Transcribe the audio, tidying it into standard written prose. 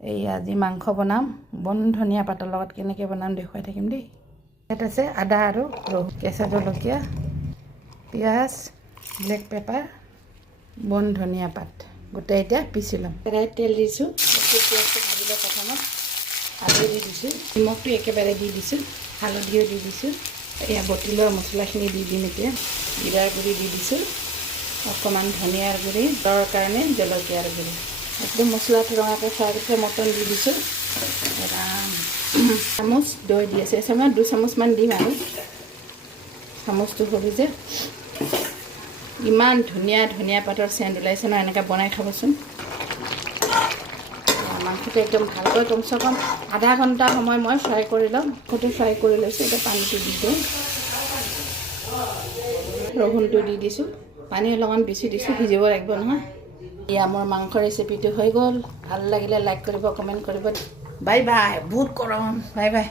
এই আজি মাংস বনাম বন ধনিয়া পাতৰ লগত কেনেকৈ বনাম দেখুৱাই থাকিম দেই। ইয়াত আছে আদা আৰু কেঁচা জলকীয়া, পিঁয়াজ, ব্লেক পেপাৰ, বন ধনিয়া পাত গোটেই এতিয়া পিচি ল'ম। কেৰাহীত তেল দিছোঁ, পিঁয়াজটো ভাজিলে প্ৰথমত আলু দি দিছোঁ, নিমখটো একেবাৰে দি দিছোঁ, হালধিও দি দিছোঁ। এয়া বটি লোৱা মছলাখিনি দি দিম। এতিয়া জিৰাৰ গুড়ি দি দিছোঁ, অকণমান ধনিয়াৰ গুড়ি, দৰ কাৰণে জলকীয়াৰ গুড়ি। একদম মছলাটো ৰঙাকৈ ফ্ৰাই কৰি মটন দি দিছোঁ। চামুচ দৈ দি আছে, এচামুচ 2 চামুচমান দিম আৰু চামুচটো সৰু যে। ইমান ধুনীয়া ধনিয়া পাতৰ চেণ্ট ওলাইছে ন, এনেকৈ বনাই খাবচোন। মাংসটো একদম ভালকৈ কমচে কম আধা ঘণ্টা সময় মই ফ্ৰাই কৰি ল'ম। মাংসটো ফ্ৰাই কৰি লৈছোঁ, এতিয়া পানীটো দি দিওঁ, ৰহুনটো দি দিছোঁ, পানী অলপমান বেছি দিছোঁ, সিজিব লাগিব নহয়। এয়া মোৰ মাংস ৰেচিপিটো হৈ গ'ল। ভাল লাগিলে লাইক কৰিব, কমেণ্ট কৰিব। Bye bye. বহুত গৰম। Bye bye.